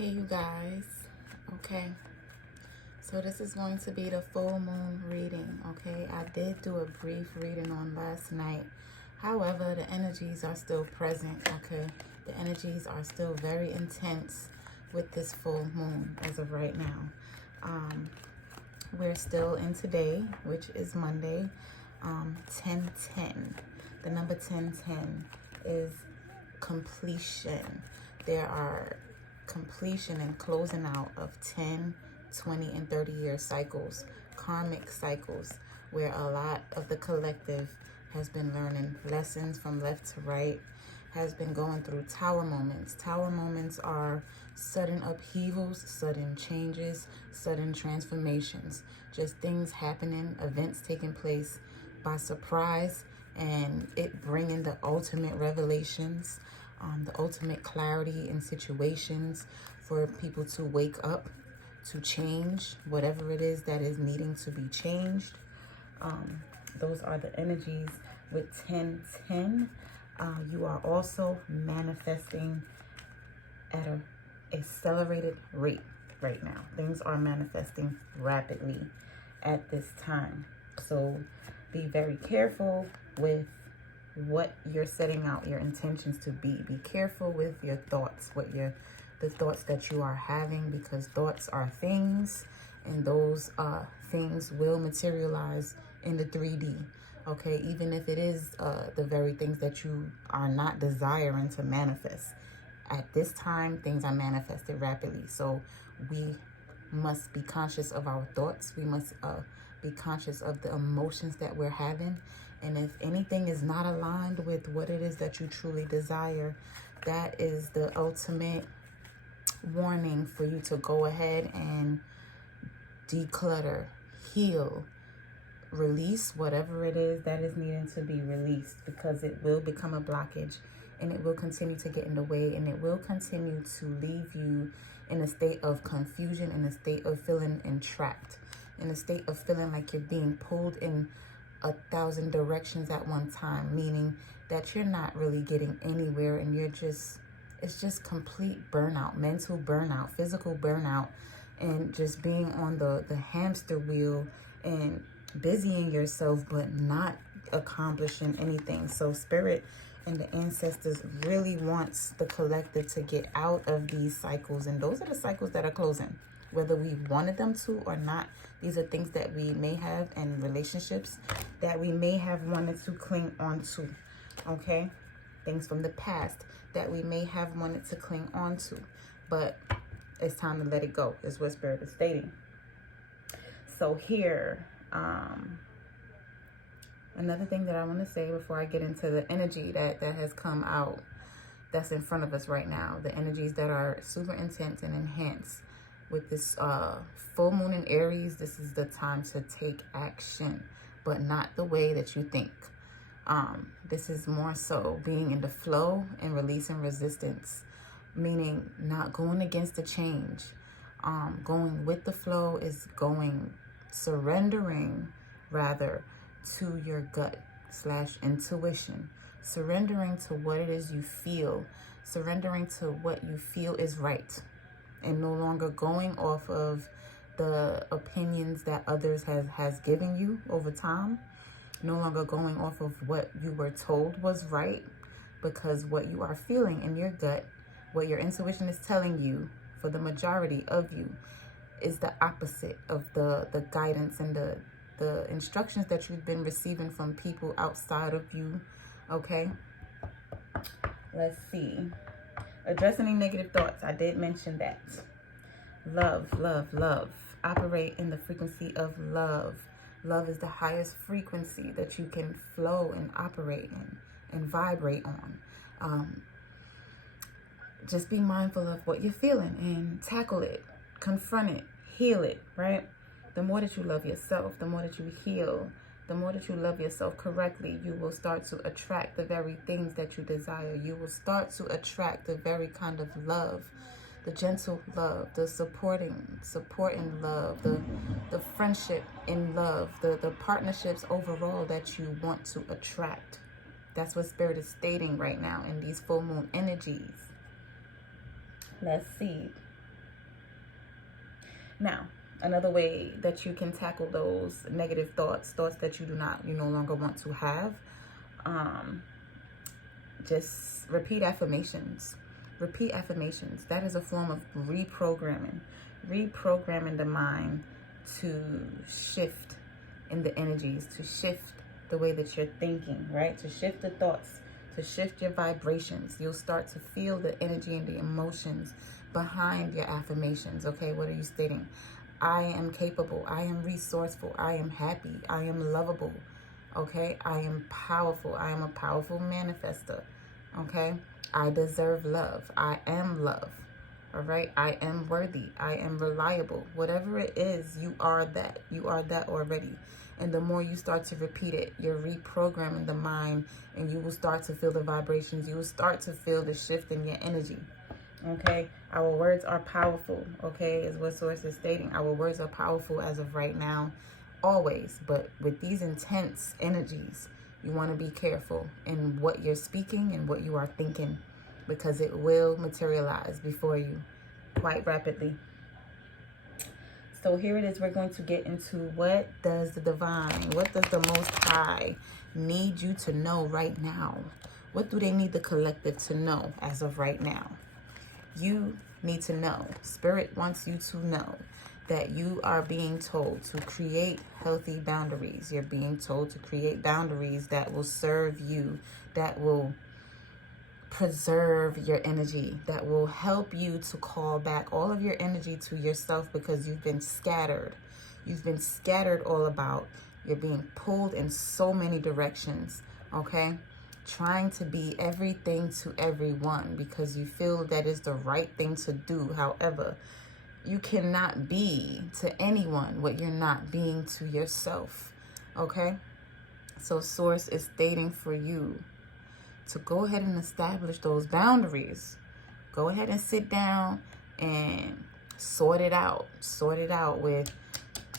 Hey you guys, okay, so this is going to be the full moon reading. Okay, I did do a brief reading on last night, however the energies are still present. Okay, the energies are still very intense with this full moon as of right now. We're still in today, which is Monday. 1010, the number 1010 is completion. There are completion and closing out of 10, 20, and 30-year cycles, karmic cycles, where a lot of the collective has been learning lessons from left to right, has been going through tower moments. Tower moments are sudden upheavals, sudden changes, sudden transformations, just things happening, events taking place by surprise, and it bringing the ultimate revelations, the ultimate clarity in situations for people to wake up, to change whatever it is that is needing to be changed. Those are the energies with 1010. You are also manifesting at an accelerated rate right now. Things are manifesting rapidly at this time. So be very careful with what you're setting out your intentions to be. Be careful with your thoughts, the thoughts that you are having, because thoughts are things, and those things will materialize in the 3D. Okay, even if it is the very things that you are not desiring to manifest. At this time, things are manifested rapidly. So we must be conscious of our thoughts. We must be conscious of the emotions that we're having. And if anything is not aligned with what it is that you truly desire, that is the ultimate warning for you to go ahead and declutter, heal, release whatever it is that is needing to be released, because it will become a blockage and it will continue to get in the way, and it will continue to leave you in a state of confusion, in a state of feeling entrapped, in a state of feeling like you're being pulled in 1,000 directions at one time, meaning that you're not really getting anywhere, and it's just complete burnout, mental burnout, physical burnout, and just being on the hamster wheel and busying yourself but not accomplishing anything. So spirit and the ancestors really wants the collective to get out of these cycles, and those are the cycles that are closing, whether we wanted them to or not. These are things that we may have in relationships that we may have wanted to cling on to, okay? Things from the past that we may have wanted to cling on to, but it's time to let it go, is what Spirit is stating. So here, another thing that I want to say before I get into the energy that has come out, that's in front of us right now, the energies that are super intense and enhanced. With this full moon in Aries, this is the time to take action, but not the way that you think. This is more so being in the flow and releasing resistance, meaning not going against the change. Going with the flow is surrendering rather to your gut / intuition, surrendering to what it is you feel, surrendering to what you feel is right, and no longer going off of the opinions that others has given you over time. No longer going off of what you were told was right, because what you are feeling in your gut, what your intuition is telling you, for the majority of you, is the opposite of the guidance and the instructions that you've been receiving from people outside of you. Okay, let's see. Address any negative thoughts. I did mention that. Love, love, love. Operate in the frequency of love. Love is the highest frequency that you can flow and operate in and vibrate on. Just be mindful of what you're feeling and tackle it, confront it, heal it, right? The more that you love yourself, the more that you heal, the more that you love yourself correctly, you will start to attract the very things that you desire. You will start to attract the very kind of love, the gentle love, the support in love, the friendship in love, the partnerships overall that you want to attract. That's what Spirit is stating right now in these full moon energies. Let's see. Now, another way that you can tackle those negative thoughts that you no longer want to have, just repeat affirmations. Repeat affirmations. That is a form of reprogramming the mind to shift in the energies, to shift the way that you're thinking, right? To shift the thoughts, to shift your vibrations. You'll start to feel the energy and the emotions behind your affirmations. Okay, what are you stating? I am capable. I am resourceful. I am happy. I am lovable. Okay, I am powerful. I am a powerful manifester. Okay, I deserve love. I am love. All right, I am worthy. I am reliable. Whatever it is, you are that. You are that already. And the more you start to repeat it, you're reprogramming the mind, and you will start to feel the vibrations. You will start to feel the shift in your energy. Okay, our words are powerful. Okay, is what Source is stating. Our words are powerful as of right now, always. But with these intense energies, you want to be careful in what you're speaking and what you are thinking, because it will materialize before you quite rapidly. So here it is. We're going to get into what does the divine, what does the Most High need you to know right now? What do they need the collective to know as of right now? You need to know. Spirit wants you to know that you are being told to create healthy boundaries. You're being told to create boundaries that will serve you, that will preserve your energy, that will help you to call back all of your energy to yourself, because you've been scattered. You've been scattered all about. You're being pulled in so many directions, okay? Trying to be everything to everyone because you feel that is the right thing to do. However, you cannot be to anyone what you're not being to yourself, okay? So Source is stating for you to go ahead and establish those boundaries. Go ahead and sit down and sort it out. Sort it out with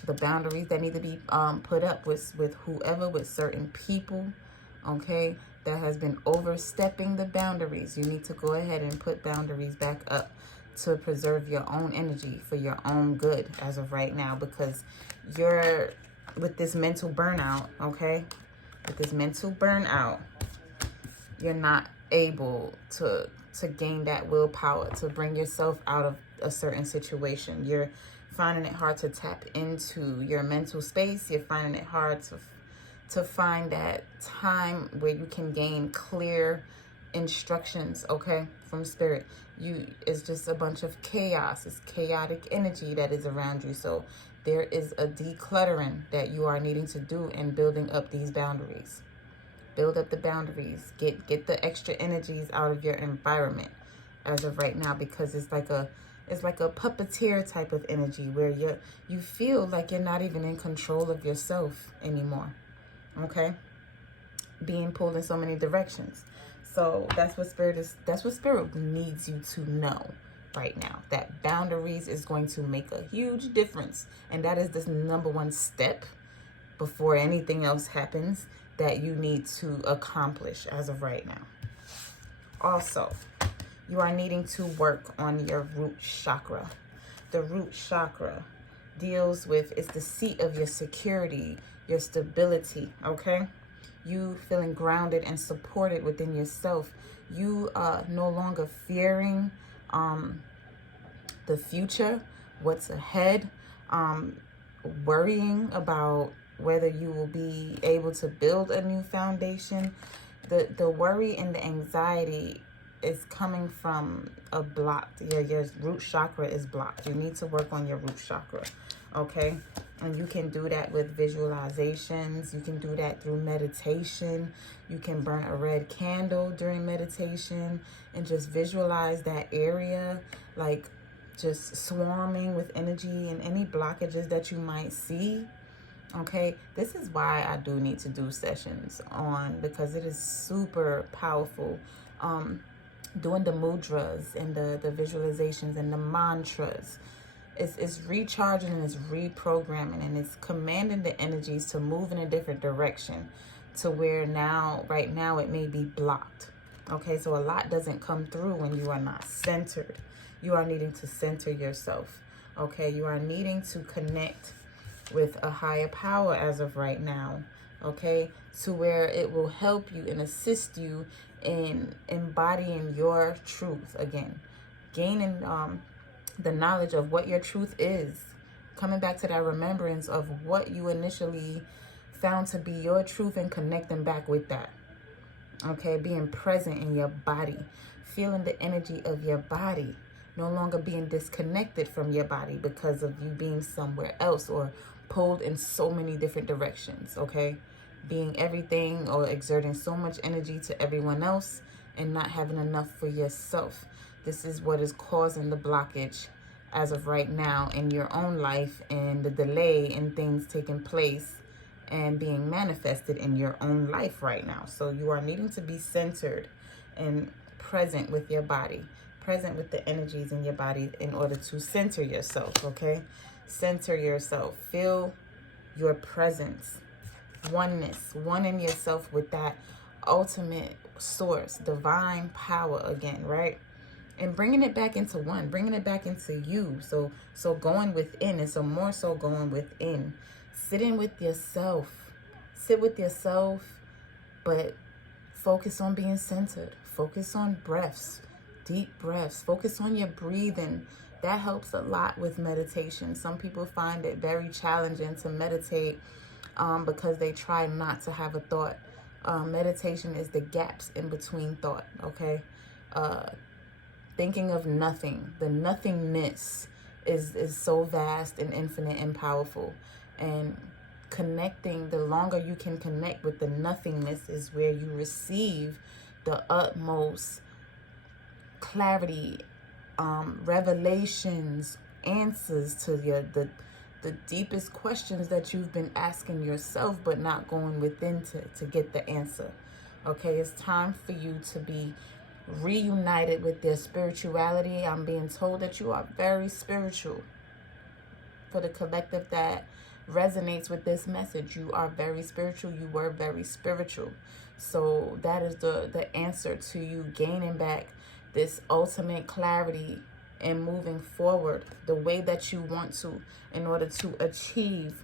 the boundaries that need to be put up with whoever, with certain people, okay, that has been overstepping the boundaries. You need to go ahead and put boundaries back up to preserve your own energy for your own good as of right now, because you're with this mental burnout, okay? With this mental burnout, you're not able to gain that willpower to bring yourself out of a certain situation. You're finding it hard to tap into your mental space. You're finding it hard to find that time where you can gain clear instructions, okay, from Spirit. It's just a bunch of chaos. It's chaotic energy that is around you. So there is a decluttering that you are needing to do in building up these boundaries. Build up the boundaries. Get the extra energies out of your environment as of right now, because it's like a puppeteer type of energy where you feel like you're not even in control of yourself anymore. Okay? Being pulled in so many directions. So that's what Spirit needs you to know right now. That boundaries is going to make a huge difference. And that is the number one step before anything else happens that you need to accomplish as of right now. Also, you are needing to work on your root chakra. The root chakra deals with, it's the seat of your security, your stability, okay? You feeling grounded and supported within yourself. You are no longer fearing the future, what's ahead, worrying about whether you will be able to build a new foundation. The worry and the anxiety is coming from a block. Your root chakra is blocked. You need to work on your root chakra, okay? And you can do that with visualizations. You can do that through meditation. You can burn a red candle during meditation and just visualize that area, like just swarming with energy and any blockages that you might see. Okay, this is why I do need to do sessions on, because it is super powerful. Doing the mudras and the visualizations and the mantras, it's recharging and it's reprogramming, and it's commanding the energies to move in a different direction to where right now it may be blocked. Okay, so a lot doesn't come through when you are not centered. You are needing to center yourself. Okay, you are needing to connect with a higher power as of right now. Okay, to where it will help you and assist you in embodying your truth again, gaining the knowledge of what your truth is, coming back to that remembrance of what you initially found to be your truth and connecting back with that. Okay, being present in your body, feeling the energy of your body, no longer being disconnected from your body because of you being somewhere else or pulled in so many different directions. Okay, being everything or exerting so much energy to everyone else and not having enough for yourself. This is what is causing the blockage as of right now in your own life, and the delay in things taking place and being manifested in your own life right now. So you are needing to be centered and present with your body, present with the energies in your body in order to center yourself. Okay, center yourself, feel your presence, oneness, one in yourself with that ultimate source, divine power again, right? And bringing it back into one, bringing it back into you. So going within, and so more so going within, sitting with yourself, sit with yourself, but focus on being centered. Focus on breaths, deep breaths. Focus on your breathing. That helps a lot with meditation. Some people find it very challenging to meditate because they try not to have a thought. Meditation is the gaps in between thought, okay? Thinking of nothing, the nothingness is so vast and infinite and powerful. And connecting, the longer you can connect with the nothingness is where you receive the utmost clarity, revelations, answers to the deepest questions that you've been asking yourself but not going within to get the answer. Okay, it's time for you to be reunited with their spirituality. I'm being told that you are very spiritual. For the collective that resonates with this message, you are very spiritual. You were very spiritual. So that is the answer to you gaining back this ultimate clarity and moving forward the way that you want to in order to achieve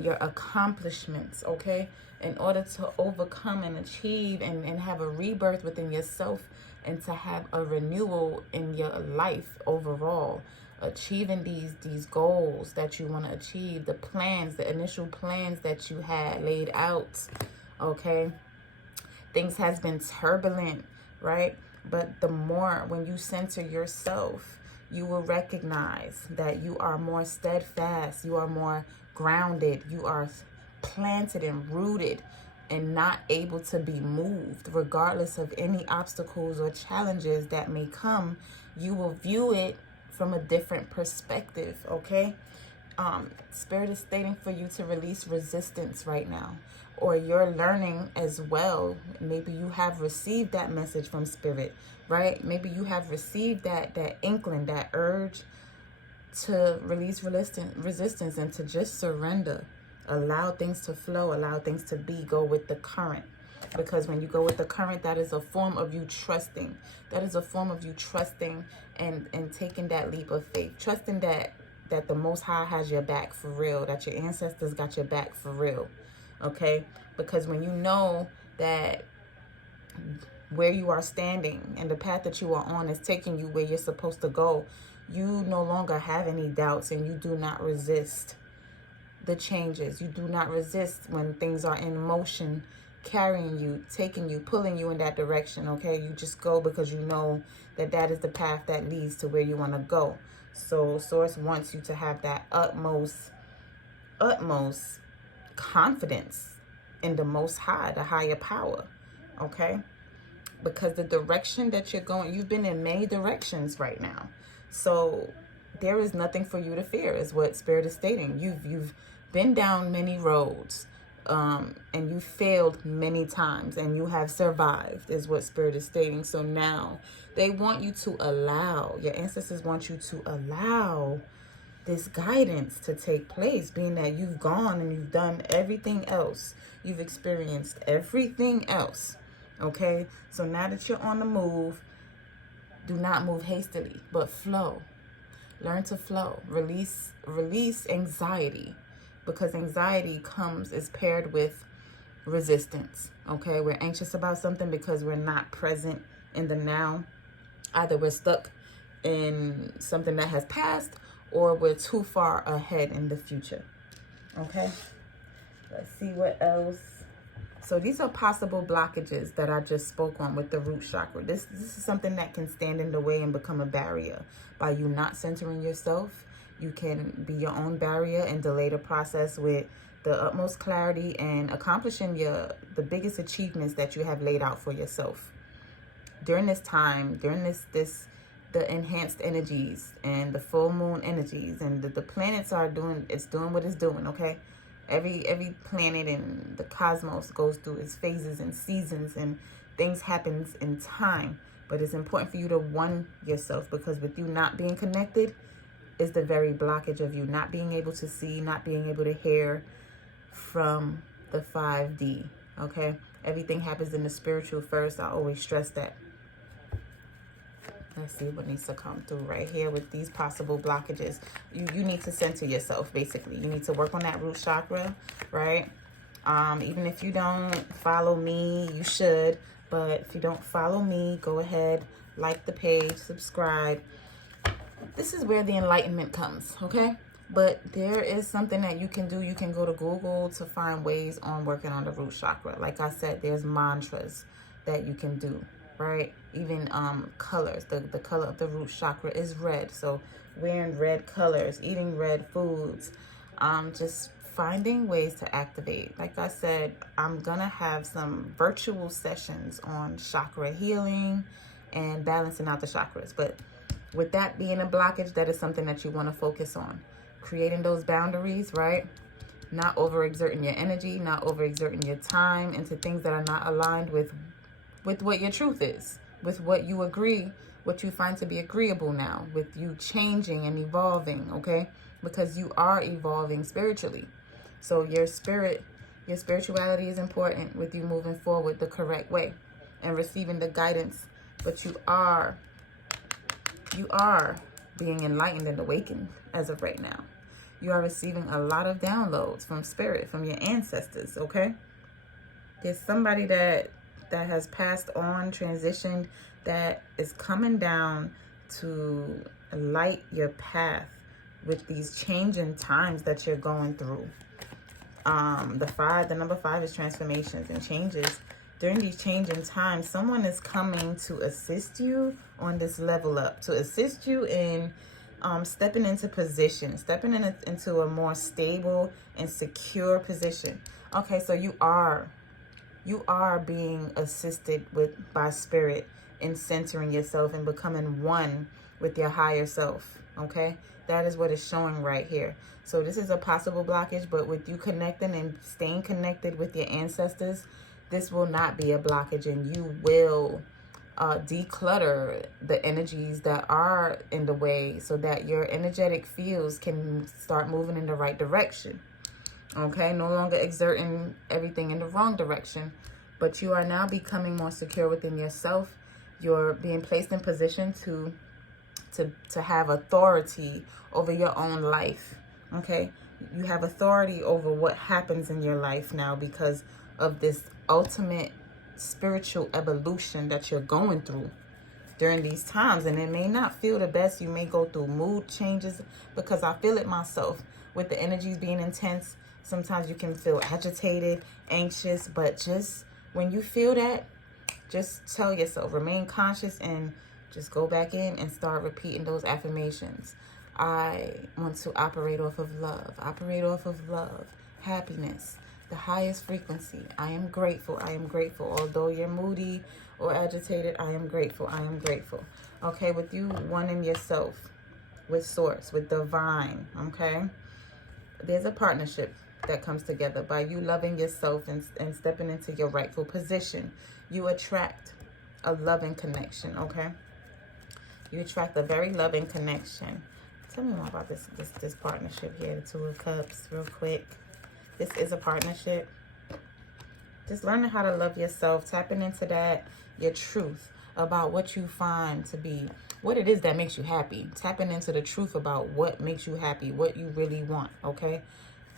your accomplishments. Okay, in order to overcome and achieve and have a rebirth within yourself, and to have a renewal in your life overall, achieving these goals that you want to achieve, the plans, the initial plans that you had laid out. Okay, things has been turbulent, right? But the more, when you center yourself, you will recognize that you are more steadfast, you are more grounded, you are planted and rooted and not able to be moved regardless of any obstacles or challenges that may come. You will view it from a different perspective. Okay, Spirit is stating for you to release resistance right now, or you're learning as well. Maybe you have received that message from Spirit, right? Maybe you have received that inkling, that urge to release resistance and to just surrender. Allow things to flow, allow things to be, go with the current. Because when you go with the current, that is a form of you trusting. That is a form of you trusting and taking that leap of faith. Trusting that the Most High has your back for real, that your ancestors got your back for real. Okay? Because when you know that where you are standing and the path that you are on is taking you where you're supposed to go, you no longer have any doubts, and you do not resist the changes. You do not resist when things are in motion, carrying you, taking you, pulling you in that direction. Okay, you just go because you know that is the path that leads to where you want to go. So Source wants you to have that utmost confidence in the Most High, the higher power. Okay, because the direction that you're going, you've been in many directions right now, so there is nothing for you to fear, is what Spirit is stating. You've been down many roads, and you failed many times, and you have survived, is what Spirit is stating. So now they want you to allow, your ancestors want you to allow this guidance to take place, being that you've gone and you've done everything else. You've experienced everything else. Okay, so now that you're on the move, do not move hastily, but flow. Learn to flow. Release anxiety, because anxiety is paired with resistance. Okay, we're anxious about something because we're not present in the now. Either we're stuck in something that has passed, or we're too far ahead in the future. Okay, let's see what else. So these are possible blockages that I just spoke on with the root chakra. This is something that can stand in the way and become a barrier. By you not centering yourself, you can be your own barrier and delay the process with the utmost clarity and accomplishing the biggest achievements that you have laid out for yourself. During this time, during the enhanced energies and the full moon energies, and the planets are doing what it's doing, okay? Every planet in the cosmos goes through its phases and seasons, and things happens in time. But it's important for you to one yourself, because with you not being connected is the very blockage of you not being able to see, not being able to hear from the 5D, okay? Everything happens in the spiritual first. I always stress that. Let's see what needs to come through right here with these possible blockages. You need to center yourself, basically. You need to work on that root chakra, right? Even if you don't follow me, you should. But if you don't follow me, go ahead, like the page, subscribe. This is where the enlightenment comes, okay? But there is something that you can do. You can go to Google to find ways on working on the root chakra. Like I said, there's mantras that you can do, right? Even colors. The color of the root chakra is red. So wearing red colors, eating red foods, just finding ways to activate. Like I said, I'm gonna have some virtual sessions on chakra healing and balancing out the chakras. But with that being a blockage, that is something that you want to focus on. Creating those boundaries, right? Not overexerting your energy, not overexerting your time into things that are not aligned with what your truth is, with what you agree, what you find to be agreeable now, with you changing and evolving, okay? Because you are evolving spiritually. So your spirituality is important with you moving forward the correct way and receiving the guidance. But you are being enlightened and awakened as of right now. You are receiving a lot of downloads from spirit, from your ancestors, okay? There's somebody that has passed on, transitioned, that is coming down to light your path with these changing times that you're going through. The number 5 is transformations and changes. During these changing times, someone is coming to assist you on this level up, to assist you in stepping into position, stepping into a more stable and secure position. Okay, so you are being assisted by spirit in centering yourself and becoming one with your higher self. Okay, that is what is showing right here. So this is a possible blockage, but with you connecting and staying connected with your ancestors, this will not be a blockage, and you will declutter the energies that are in the way so that your energetic fields can start moving in the right direction. Okay, no longer exerting everything in the wrong direction, but you are now becoming more secure within yourself. You're being placed in position to have authority over your own life. Okay, you have authority over what happens in your life now because of this ultimate spiritual evolution that you're going through during these times. And it may not feel the best. You may go through mood changes, because I feel it myself with the energies being intense. Sometimes you can feel agitated, anxious, but just when you feel that, just tell yourself, remain conscious, and just go back in and start repeating those affirmations. I want to operate off of love, happiness, the highest frequency. I am grateful. Although you're moody or agitated, I am grateful. Okay, with you wanting yourself with source, with divine, okay? There's a partnership that comes together by you loving yourself and stepping into your rightful position. You attract a loving connection, okay? You attract a very loving connection. Tell me more about this partnership here, the 2 of Cups, real quick. This is a partnership. Just learning how to love yourself, tapping into that, your truth about what you find to be what it is that makes you happy. Tapping into the truth about what makes you happy, what you really want, okay?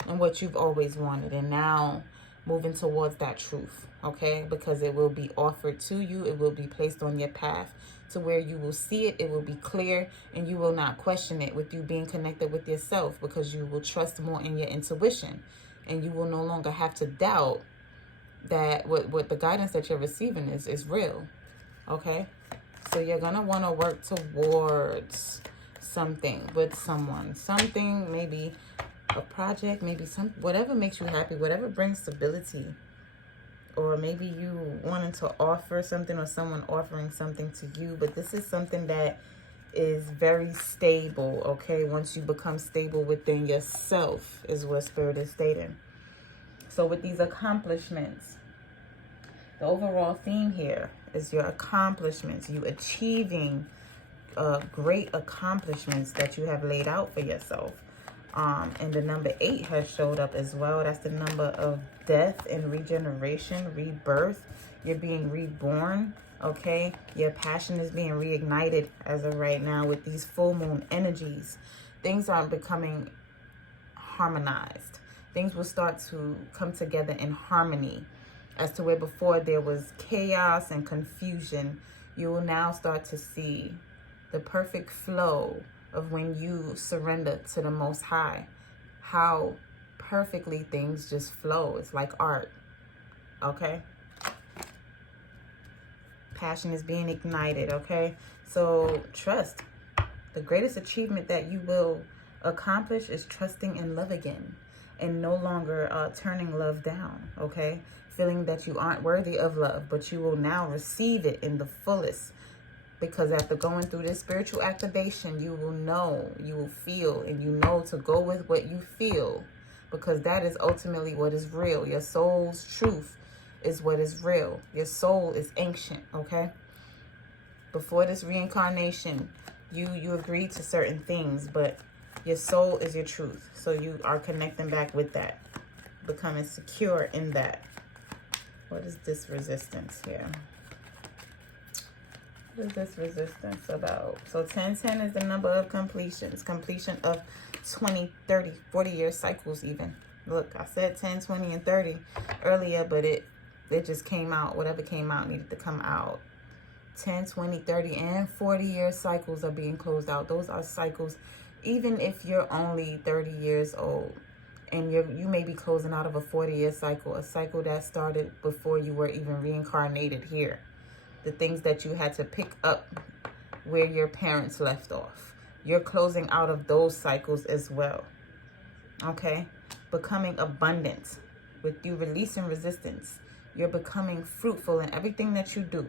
And what you've always wanted. And now moving towards that truth, okay? Because it will be offered to you. It will be placed on your path to where you will see it. It will be clear, and you will not question it with you being connected with yourself, because you will trust more in your intuition, and you will no longer have to doubt that what the guidance that you're receiving is real, okay? So you're going to want to work towards something with someone, something, maybe a project, maybe whatever makes you happy, whatever brings stability, or maybe you wanting to offer something or someone offering something to you. But this is something that is very stable, okay? Once you become stable within yourself is what Spirit is stating. So with these accomplishments, the overall theme here is your accomplishments, you achieving great accomplishments that you have laid out for yourself. And the number 8 has showed up as well. That's the number of death and regeneration, rebirth. You're being reborn, okay? Your passion is being reignited as of right now with these full moon energies. Things are becoming harmonized. Things will start to come together in harmony, as to where before there was chaos and confusion. You will now start to see the perfect flow of when you surrender to the Most High, how perfectly things just flow. It's like art, okay? Passion is being ignited, okay? So trust. The greatest achievement that you will accomplish is trusting in love again, and no longer turning love down, okay? Feeling that you aren't worthy of love, but you will now receive it in the fullest. Because after going through this spiritual activation, you will know, you will feel, and you know to go with what you feel. Because that is ultimately what is real. Your soul's truth is what is real. Your soul is ancient, okay? Before this reincarnation, you agreed to certain things, but your soul is your truth. So you are connecting back with that. Becoming secure in that. What is this resistance here? What is this resistance about? So 1010 is the number of completions. Completion of 20, 30, 40-year cycles even. Look, I said 10, 20, and 30 earlier, but it just came out. Whatever came out needed to come out. 10, 20, 30, and 40-year cycles are being closed out. Those are cycles. Even if you're only 30 years old, and you may be closing out of a 40-year cycle, a cycle that started before you were even reincarnated here. The things that you had to pick up where your parents left off. You're closing out of those cycles as well. Okay? Becoming abundant. With you releasing resistance, you're becoming fruitful in everything that you do.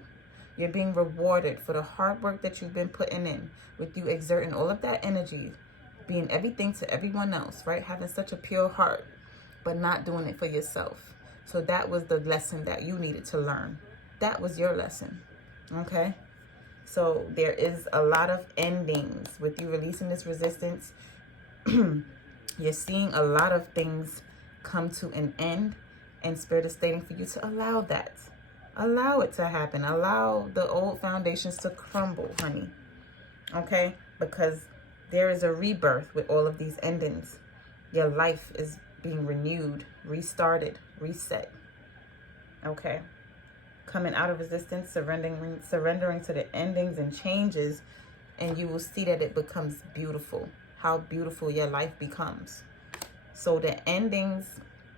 You're being rewarded for the hard work that you've been putting in. With you exerting all of that energy, being everything to everyone else, right? Having such a pure heart, but not doing it for yourself. So that was the lesson that you needed to learn. That was your lesson, okay? So there is a lot of endings with you releasing this resistance. You're seeing a lot of things come to an end, and Spirit is stating for you to allow that. Allow it to happen. Allow the old foundations to crumble, honey, okay? Because there is a rebirth with all of these endings. Your life is being renewed, restarted, reset, okay? Coming out of resistance, surrendering to the endings and changes, and you will see that it becomes beautiful. How beautiful your life becomes. So the endings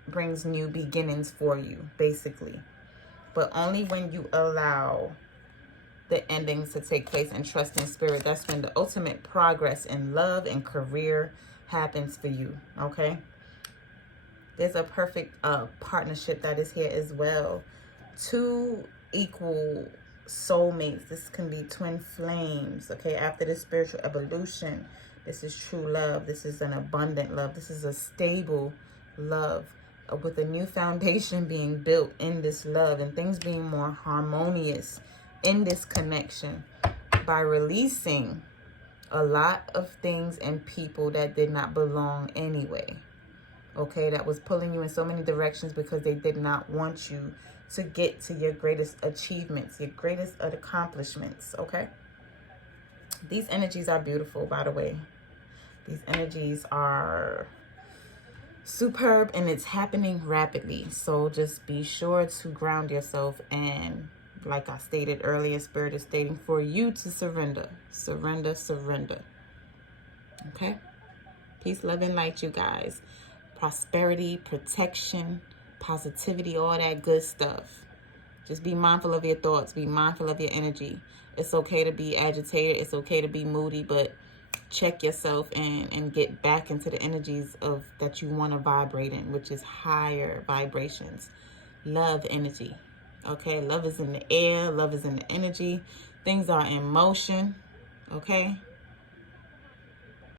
brings new beginnings for you, basically. But only when you allow the endings to take place and trust in Spirit. That's when the ultimate progress in love and career happens for you, okay? There's a perfect partnership that is here as well. 2 equal soulmates. This can be twin flames, okay? After this spiritual evolution, this is true love. This is an abundant love. This is a stable love with a new foundation being built in this love, and things being more harmonious in this connection by releasing a lot of things and people that did not belong anyway, okay? That was pulling you in so many directions because they did not want you to get to your greatest achievements, your greatest accomplishments, okay? These energies are beautiful, by the way. These energies are superb, and it's happening rapidly. So just be sure to ground yourself, and like I stated earlier, Spirit is stating for you to surrender. Surrender, surrender. Okay? Peace, love, and light, you guys. Prosperity, protection, positivity, all that good stuff. Just be mindful of your thoughts. Be mindful of your energy. It's okay to be agitated. It's okay to be moody, but check yourself and get back into the energies of that you want to vibrate in, which is higher vibrations. Love energy. Okay, love is in the air. Love is in the energy. Things are in motion. Okay,